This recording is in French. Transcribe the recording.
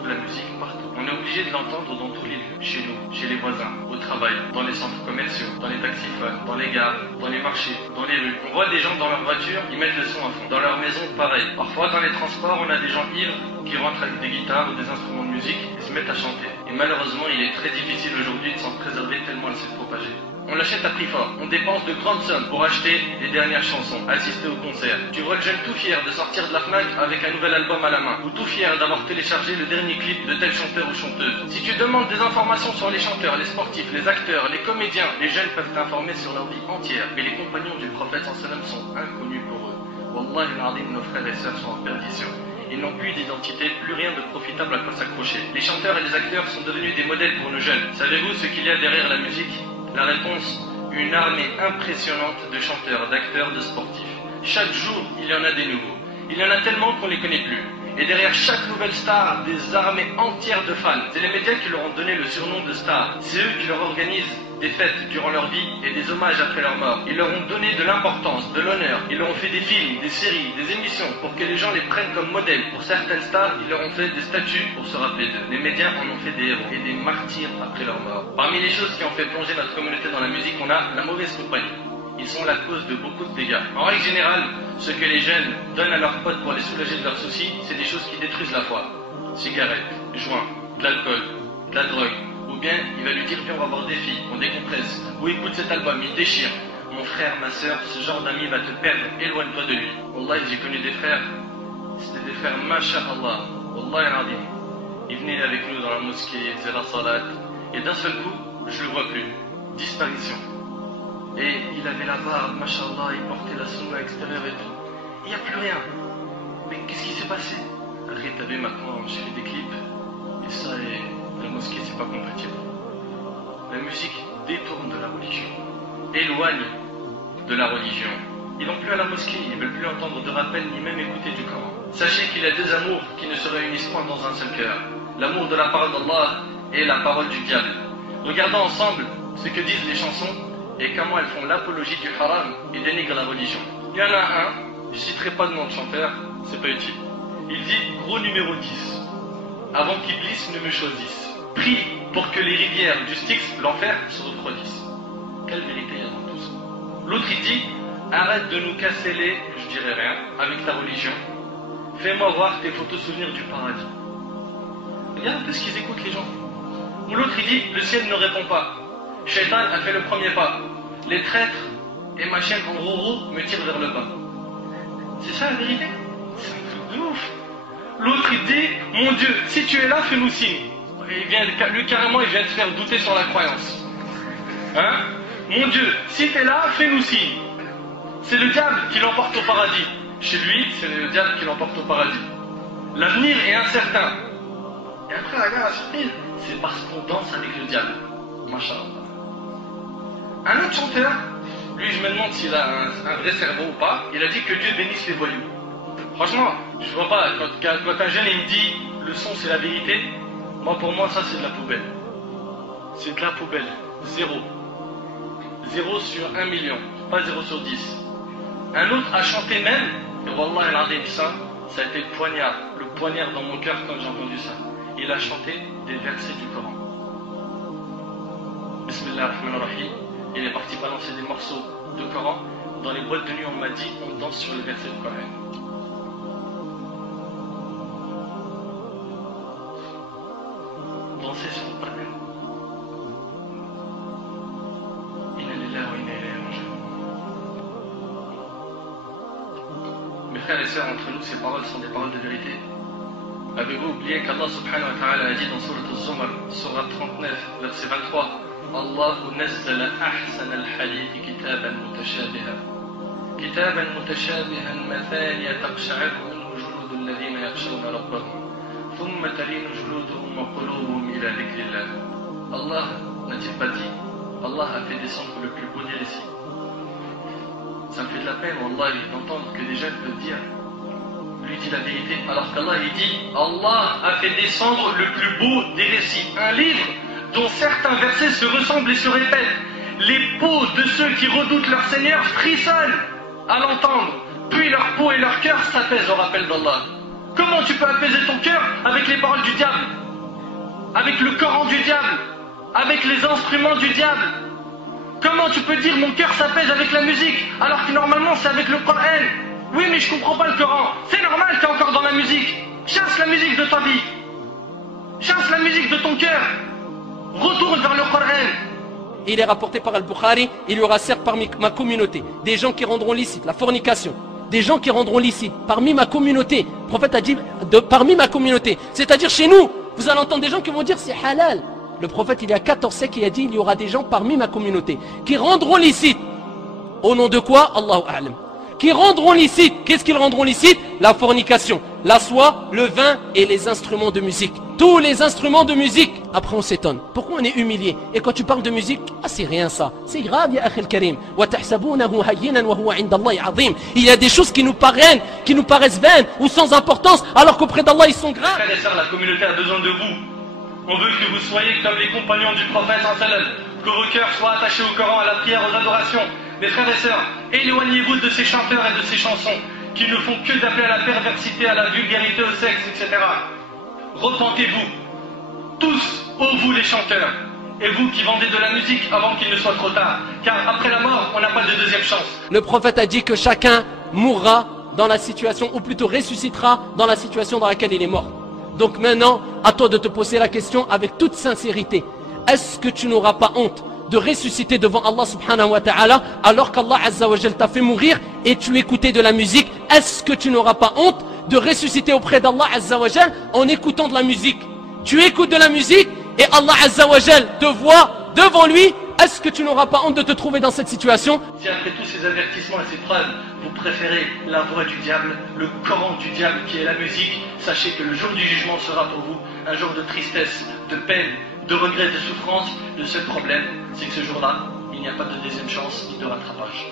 trouve la musique partout. On est obligé de l'entendre dans tous les lieux, chez nous, chez les voisins, au travail, dans les centres commerciaux, dans les taxiphones, dans les gares, dans les marchés, dans les rues. On voit des gens dans leur voiture, ils mettent le son à fond. Dans leur maison, pareil. Parfois, dans les transports, on a des gens ivres qui rentrent avec des guitares ou des instruments de musique et se mettent à chanter. Et malheureusement, il est très difficile aujourd'hui de s'en préserver tellement elle s'est propagée. On l'achète à prix fort, on dépense de grandes sommes pour acheter les dernières chansons, assister au concert. Tu vois le jeune tout fier de sortir de la FNAC avec un nouvel album à la main, ou tout fier d'avoir téléchargé le dernier clip de tel chanteur ou chanteuse. Si tu demandes des informations sur les chanteurs, les sportifs, les acteurs, les comédiens, les jeunes peuvent t'informer sur leur vie entière. Mais les compagnons du prophète sallam sont inconnus pour eux. Wallahi al-azim, nos frères et sœurs sont en perdition. Ils n'ont plus d'identité, plus rien de profitable à quoi s'accrocher. Les chanteurs et les acteurs sont devenus des modèles pour nos jeunes. Savez-vous ce qu'il y a derrière la musique? La réponse, une armée impressionnante de chanteurs, d'acteurs, de sportifs. Chaque jour, il y en a des nouveaux. Il y en a tellement qu'on ne les connaît plus. Et derrière chaque nouvelle star, des armées entières de fans. C'est les médias qui leur ont donné le surnom de star. C'est eux qui leur organisent des fêtes durant leur vie et des hommages après leur mort. Ils leur ont donné de l'importance, de l'honneur. Ils leur ont fait des films, des séries, des émissions pour que les gens les prennent comme modèles. Pour certaines stars, ils leur ont fait des statues pour se rappeler d'eux. Les médias en ont fait des héros et des martyrs après leur mort. Parmi les choses qui ont fait plonger notre communauté dans la musique, on a la mauvaise compagnie. Ils sont la cause de beaucoup de dégâts. En règle générale, ce que les jeunes donnent à leurs potes pour les soulager de leurs soucis, c'est des choses qui détruisent la foi. Cigarettes, joints, de l'alcool, de la drogue. Ou bien, il va lui dire, viens, on va voir des filles, on décompresse. Ou écoute cet album, il déchire. Mon frère, ma soeur, ce genre d'ami va te perdre, éloigne-toi de lui. Wallah, j'ai connu des frères, c'était des frères, masha'Allah, Wallah al-azim. Ils venaient avec nous dans la mosquée, ils faisaient la salat. Et d'un seul coup, je le vois plus. Disparition. Et il avait la barbe, mashallah, il portait la sunna extérieure et tout. Il n'y a plus rien. Mais qu'est-ce qui s'est passé? Après, t'as vu, maintenant, j'ai fait des clips. Et ça, et la mosquée, c'est pas compatible. La musique détourne de la religion. Éloigne de la religion. Ils n'ont plus à la mosquée, ils ne veulent plus entendre de rappel, ni même écouter du Coran. Sachez qu'il y a deux amours qui ne se réunissent point dans un seul cœur. L'amour de la parole d'Allah et la parole du diable. Regardons ensemble ce que disent les chansons et comment elles font l'apologie du haram et dénigrent la religion. Il y en a un, je ne citerai pas de nom de chanteur, c'est pas utile. Il dit, gros numéro 10, avant qu'Iblis ne me choisisse. Prie pour que les rivières du Styx, l'enfer, se refroidissent. Quelle vérité il y a dans tout ça? L'autre il dit, arrête de nous casser les, je dirais rien, avec ta religion. Fais-moi voir tes photos souvenirs du paradis. Regarde un peu ce qu'ils écoutent les gens. Ou l'autre il dit, le ciel ne répond pas. Shaitan a fait le premier pas. Les traîtres et ma chaîne en rouro me tirent vers le bas. C'est ça la vérité? C'est un truc de ouf. L'autre il dit, mon Dieu, si tu es là, fais-nous signe. Lui carrément il vient te faire douter sur la croyance. Hein? Mon Dieu, si tu es là, fais-nous signe. C'est le diable qui l'emporte au paradis. Chez lui, c'est le diable qui l'emporte au paradis. L'avenir est incertain. Et après, regarde la surprise, c'est parce qu'on danse avec le diable. Masha'Allah. Un autre chanteur, lui je me demande s'il a un vrai cerveau ou pas, il a dit que Dieu bénisse les voyous. Franchement, je vois pas, quand un jeune il me dit le son c'est la vérité, moi pour moi ça c'est de la poubelle. C'est de la poubelle. Zéro. 0 sur 1 million, pas 0 sur 10. Un autre a chanté même, et Wallah al-Azim, ça a été le poignard dans mon cœur quand j'ai entendu ça. Il a chanté des versets du Coran. Bismillah ar-Rahman ar-Rahim. Il est parti balancer des morceaux de Coran. Dans les boîtes de nuit, on m'a dit, on danse sur les versets du Coran. Danser sur le Coran. Mes frères et sœurs, entre nous, ces paroles sont des paroles de vérité. Avez-vous oublié qu'Allah subhanahu wa ta'ala a dit dans Surat al-Zumar, Surat 39, verset 23, Allahu nazzala ahsan al-hadith kitaban mutashabiha. Kitaban mutashabihan mathaniya taqsha'ir minhu juludu alladhina yakhshawna rabbahum. Thumma talinu juluduhum wa qulubuhum ila dhikrillah. Allah n'a-t-il pas dit, Allah a fait descendre le plus beau des récits. Ça me fait de la peine, Wallah, d'entendre que des jeunes peuvent dire, lui dit la vérité, alors qu'Allah il dit, Allah a fait descendre le plus beau des récits. Un livre dont certains versets se ressemblent et se répètent. Les peaux de ceux qui redoutent leur Seigneur frissonnent à l'entendre, puis leur peau et leur cœur s'apaisent au rappel d'Allah. Comment tu peux apaiser ton cœur avec les paroles du diable, avec le Coran du diable, avec les instruments du diable? Comment tu peux dire mon cœur s'apaise avec la musique, alors que normalement c'est avec le Coran? Oui, mais je comprends pas le Coran. C'est normal, t'es encore dans la musique. Chasse la musique de ta vie. Chasse la musique de ton cœur. Retourne vers le Coran. Il est rapporté par Al-Bukhari, il y aura certes parmi ma communauté des gens qui rendront licite la fornication, des gens qui rendront licite parmi ma communauté. Le prophète a dit parmi ma communauté, c'est-à-dire chez nous. Vous allez entendre des gens qui vont dire c'est halal. Le prophète, il y a 14 siècles, il a dit il y aura des gens parmi ma communauté qui rendront licite. Au nom de quoi? Allahu A'lam. Qui rendront licite. Qu'est-ce qu'ils rendront licite? La fornication, la soie, le vin et les instruments de musique. Tous les instruments de musique. Après on s'étonne. Pourquoi on est humilié? Et quand tu parles de musique, ah c'est rien ça. C'est grave, ya akhil karim. Il y a des choses qui nous paraissent vaines ou sans importance, alors qu'auprès d'Allah ils sont graves. Frères et sœurs, la communauté a besoin de vous. On veut que vous soyez comme les compagnons du prophète sallam, que vos cœurs soient attachés au Coran, à la prière, aux adorations. Mes frères et sœurs, éloignez-vous de ces chanteurs et de ces chansons qui ne font que d'appeler à la perversité, à la vulgarité, au sexe, etc. Repentez-vous, tous, ô vous les chanteurs, et vous qui vendez de la musique avant qu'il ne soit trop tard, car après la mort, on n'a pas de deuxième chance. Le prophète a dit que chacun mourra dans la situation, ou plutôt ressuscitera dans la situation dans laquelle il est mort. Donc maintenant, à toi de te poser la question avec toute sincérité. Est-ce que tu n'auras pas honte de ressusciter devant Allah subhanahu wa ta'ala alors qu'Allah azza wa jal t'a fait mourir et tu écoutais de la musique? Est-ce que tu n'auras pas honte de ressusciter auprès d'Allah azza wa jal en écoutant de la musique? Tu écoutes de la musique et Allah azza wa jal te voit devant lui. Est-ce que tu n'auras pas honte de te trouver dans cette situation? Si après tous ces avertissements et ces preuves, vous préférez la voix du diable, le Coran du diable qui est la musique, sachez que le jour du jugement sera pour vous un jour de tristesse, de peine, de regret, de souffrance. Le seul problème, c'est que ce jour-là, il n'y a pas de deuxième chance ni de rattrapage.